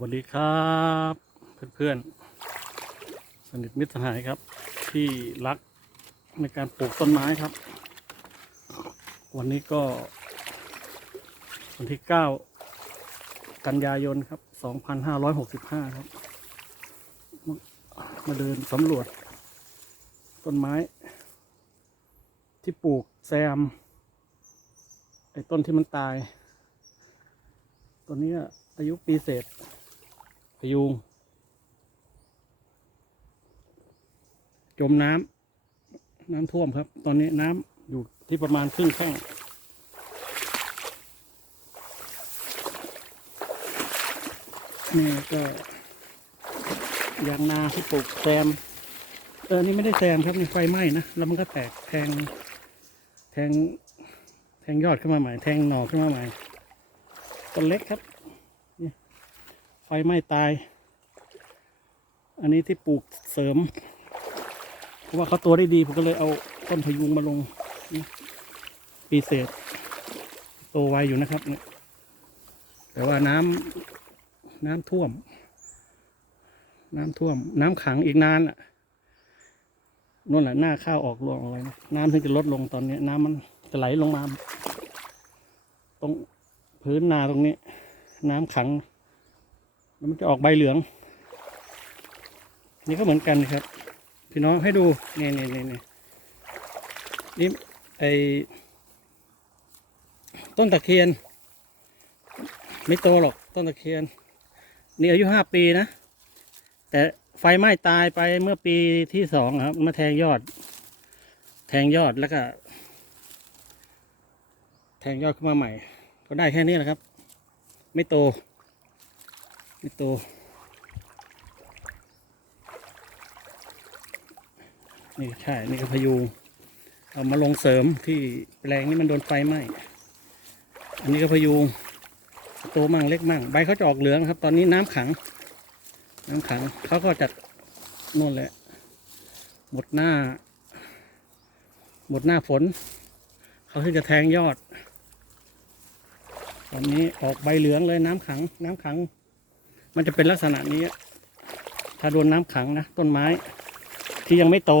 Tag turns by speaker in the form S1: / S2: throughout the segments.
S1: วัสดีครับเพื่อนๆ สนิทมิตรสหายครับ ที่รักในการปลูกต้นไม้ครับ วันนี้ก็ วันที่ 9 กันยายนครับ 2565 ครับ มามาเดินสำรวจ ต้นไม้ ที่ปลูกแซม ไอ้ต้นที่มันตาย ตัวนี้อายุปีเศษ พยุง จมน้ำน้ำท่วมครับ ตอนนี้น้ำอยู่ที่ประมาณครึ่งแข้งนี่ก็ยางนาที่ปลูกแซม เออ นี่ไม่ได้แซมครับนี่ไฟไหม้นะ แล้วมันก็แตกแทง แทง แทงยอดขึ้นมาใหม่ แทงหน่อขึ้นมาใหม่ต้นเล็กครับ ฟไหม้ตาย อันนี้ที่ปลูกเสริม เพราะว่าเขาตัวได้ดีผมก็เลยเอาต้นพยุงมาลง ปีเศษโตไวอยู่นะครับเนี่ยแต่ว่าน้ำน้ำท่วม น้ำท่วม น้ำขังอีกนานอะนู่นแหละหน้าข้าวออกรวงอะไรนะน้ำถึงจะลดลงตอนนี้ น้ำมันจะไหลลงมา ตรงพื้นนาตรงนี้ น้ำขัง แล้วมันจะออกใบเหลือง นี่ก็เหมือนกันครับ พี่น้องให้ดูนี่นี่นี่นี่นี่ไอต้นตะเคียน ไม่โตหรอกต้นตะเคียน นี่อายุห้าปีนะ แต่ไฟไหม้ตายไปเมื่อปีที่สองครับ มาแทงยอด แทงยอดแล้วก็ แทงยอดขึ้นมาใหม่ ก็ได้แค่นี้แหละครับ ไม่โต ไม่โตนี่ใช่ นี่ก็พยูงเอามาลงเสริมที่แปลงนี้มันโดนไฟไหม้อันนี้ก็พยูงโตมั่งเล็กมั่งใบเขาจะออกเหลืองครับ ตอนนี้น้ำขัง น้ำขังเขาก็จัดนู่นแหละ หมดหน้า หมดหน้าฝน เขาถึงจะแทงยอด ตอนนี้ออกใบเหลืองเลยน้ำขัง น้ำขัง มันจะเป็นลักษณะนี้ ถ้าโดนน้ำขังนะต้นไม้ ที่ยังไม่โต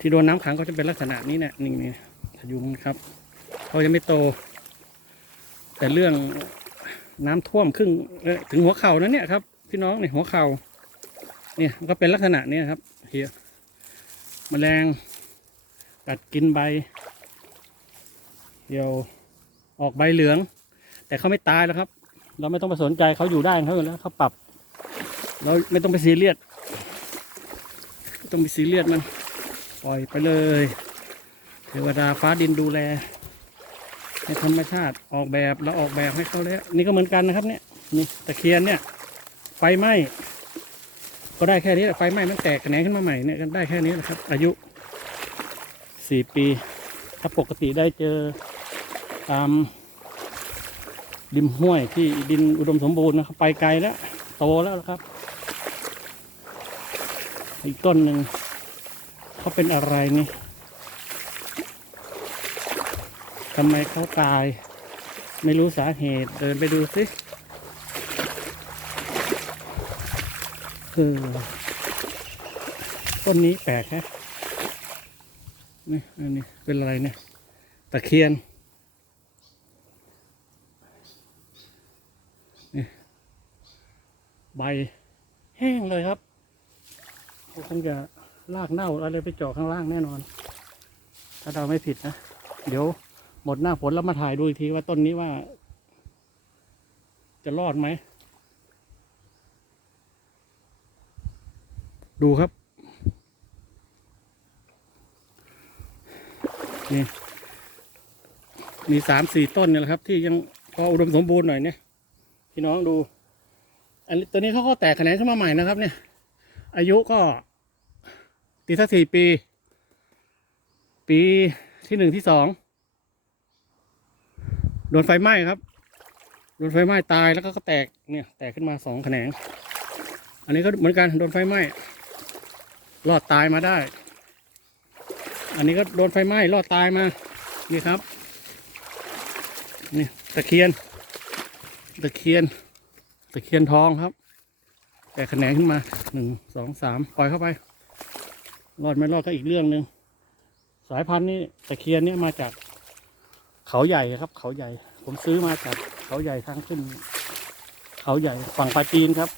S1: ที่โดนน้ำขังก็จะเป็นลักษณะนี้เนี่ยนี่นี่พยุงครับเขายังไม่โต แต่เรื่องน้ำท่วมครึ่งถึงหัวเข่านะเนี่ยครับ พี่น้องเนี่ยหัวเข่าเนี่ยก็เป็นลักษณะนี้ครับเฮียแมลงกัดกินใบเดี๋ยวออกใบเหลือง แต่เขาไม่ตายแล้วครับ เราไม่ต้องไปสนใจเขาอยู่ได้เขาอยู่แล้วเขาปรับ เราไม่ต้องไปซีเรียสต้องไปซีเรียสมัน ปล่อยไปเลยเทวดาฟ้าดินดูแลในธรรมชาติออกแบบแล้วออกแบบให้เขาแล้ว นี่ก็เหมือนกันนะครับเนี่ยนี่ตะเคียนเนี่ย ไฟไหม้ก็ได้แค่นี้แหละไฟไหม้มันแตกแขนงขึ้นมาใหม่เนี่ยก็ได้แค่นี้แหละครับ อายุสี่ปี ถ้าปกติได้เจอตาม ริมห้วยที่ดินอุดมสมบูรณ์นะครับ ไปไกลแล้วโตแล้วครับ อีกต้นหนึ่งเขาเป็นอะไรนี่ทำไมเขาตาย ไม่รู้สาเหตุเดินไปดูสิเออต้นนี้แปลกฮะนี่อันนี้เป็นอะไรเนี่ย ตะเคียน ใบแห้งเลยครับเขาคงจะลากเน่าอะไรไปเจาะข้างล่างแน่นอน ถ้าเราไม่ผิดนะ เดี๋ยวหมดหน้าฝนแล้วมาถ่ายดูอีกทีว่าต้นนี้ว่า จะรอดไหม ดูครับ นี่ มีสามสี่ต้นเนี่ยแหละครับ ที่ยังพออุดมสมบูรณ์หน่อยเนี่ย พี่น้องดู อันตัวนี้เขาก็แตกแขนงขึ้นมาใหม่นะครับ เนี่ย อายุก็ตีสักสี่ปี ปีที่หนึ่งที่สองโดนไฟไหม้ครับโดนไฟไหม้ตายแล้วก็แตกเนี่ยแตกขึ้นมาสองแขนง อันนี้ก็เหมือนกันโดนไฟไหม้รอดตายมาได้ อันนี้ก็โดนไฟไหม้รอดตายมานี่ครับนี่ตะเคียน ตะเคียน ตะเคียนทองครับ แต่แขนงขึ้นมาหนึ่งสองสามปล่อยเข้าไป รอดไม่รอดก็อีกเรื่องหนึ่งสายพันธุ์นี้ตะเคียนเนี่ยมาจากเขาใหญ่ครับ เขาใหญ่ ผมซื้อมาจากเขาใหญ่ทางขึ้น เขาใหญ่ฝั่งปาจีนครับ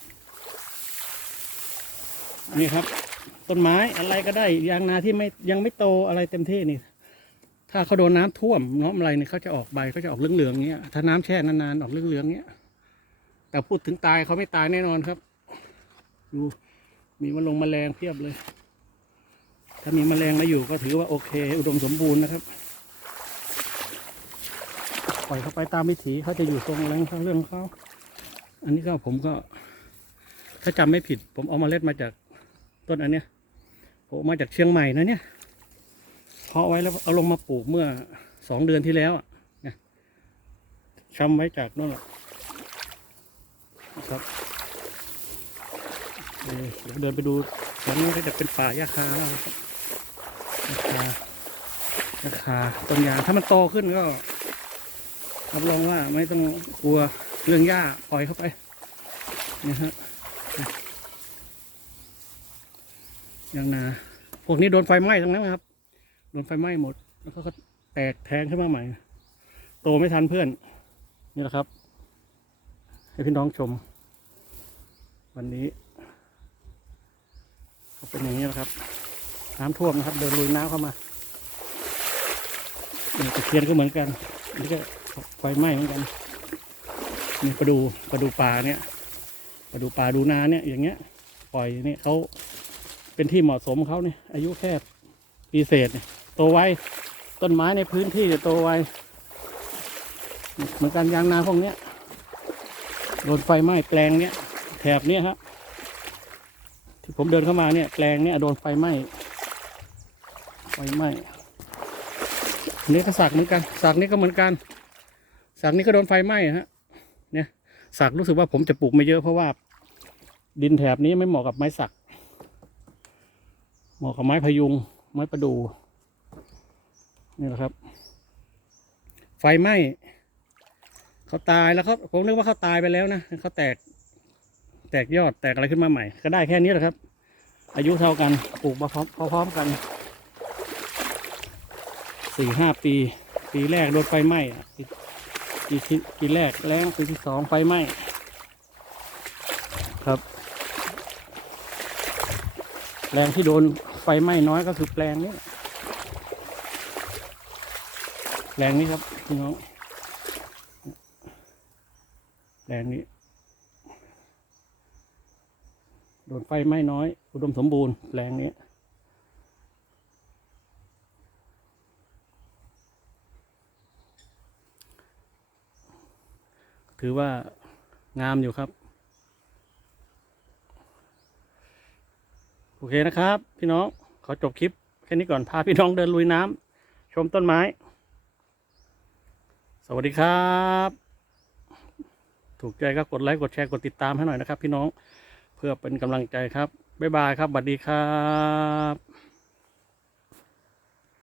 S1: นี่ครับ ต้นไม้อะไรก็ได้ยางนาที่ไม่ยังไม่โตอะไรเต็มที่นี่ ถ้าเขาโดนน้ำท่วมน้ำอะไรเนี่ยเขาจะออกใบเขาจะออกเหลืองๆเงี้ยถ้าน้ำแช่นานๆออกเหลืองๆเงี้ย แต่พูดถึงตายเขาไม่ตายแน่นอนครับ ดูมีมะลงมแมลงเพียบเลย ถ้ามีมแมลงมาอยู่ก็ถือว่าโอเค อุดมสมบูรณ์นะครับ ปล่อยเขาไปตามวิถีเขาจะอยู่ทรงแรงเขาเรื่องเขาอันนี้ก็ผมก็ ถ้าจำไม่ผิด ผมเอามาเล็ดมาจากต้นอันเนี้ยผมมาจากเชียงใหม่นะเนี่ยเพาะไว้แล้วเอาลงมาปลูกเมื่อสองเดือนที่แล้วอะเนี่ำไว้จากนั่นแหละ ครับเดี๋ยวเดินไปดูแถวนี้ก็จะเป็นป่าหญ้าคาแล้วครับหญ้าคาหญ้าคาต้นยาถ้ามันโตขึ้นก็รับรองว่าไม่ต้องกลัวเรื่องหญ้าปล่อยเข้าไปนะฮะยางนาพวกนี้โดนไฟไหม้ทั้งนั้นนะครับโดนไฟไหม้หมด แล้วก็แตกแทงขึ้นมาใหม่ โตไม่ทันเพื่อน นี่แหละครับ ให้พี่น้องชม วันนี้ก็เป็นอย่างนี้แหละครับ น้ำท่วมนะครับ เดินลุยน้ำเข้ามานี่ตะเคียนก็เหมือนกันนี่ก็ไฟไหม้เหมือนกันนี่ปลาดูปลาดูปลาเนี่ยปลาดูปลาดูนาเนี่ย อย่างเงี้ย ปล่อยเนี่ยเขาเป็นที่เหมาะสมเขาเนี่ยอายุแค่ปีเศษเนี่ยโตไวต้นไม้ในพื้นที่จะโตไวเหมือนกันยางนาพวกเนี้ยโดนไฟไหม้แปลงเนี้ย บเนี้ยครับที่ผมเดินเข้ามาเนี่ยแปลงเนี้ยโดนไฟไหม้ไฟไหม้อันนี้ก็สักเหมือนกันสักนี้ก็เหมือนกันสักนี้ก็โดนไฟไหม้ฮะเนี่ยสักรู้สึกว่าผมจะปลูกไม่เยอะเพราะว่า ดินแถบนี้ไม่เหมาะกับไม้สัก เหมาะกับไม้พยุงไม้ประดูนี่แหละครับ ไฟไหม้เขาตายแล้วครับผมนึกว่าเขาตายไปแล้วนะเขาแตก แตกยอดแตกอะไรขึ้นมาใหม่ ก็ได้แค่นี้แหละครับ อายุเท่ากันปลูกมาพร้อมพอมๆกันสี่ห้าปี ปีแรกโดนไฟไหม้อะปีปีที่ปีแรกแรงปีที่สองไฟไหม้ครับ แปลงที่โดนไฟไหม้น้อยก็คือแปลงนี้แปลงนี้ครับพี่น้องแปลงนี้ โดนไฟไหม้น้อย อุดมสมบูรณ์แปลงนี้ถือว่างามอยู่ครับ โอเคนะครับ พี่น้อง ขอจบคลิปแค่นี้ก่อน พาพี่น้องเดินลุยน้ำชมต้นไม้ สวัสดีครับ ถูกใจก็กดไลค์ กดแชร์ กดติดตามให้หน่อยนะครับ พี่น้อง พื่อเป็นกำลังใจครับ บ๊ายบายครับสวัสดีครับ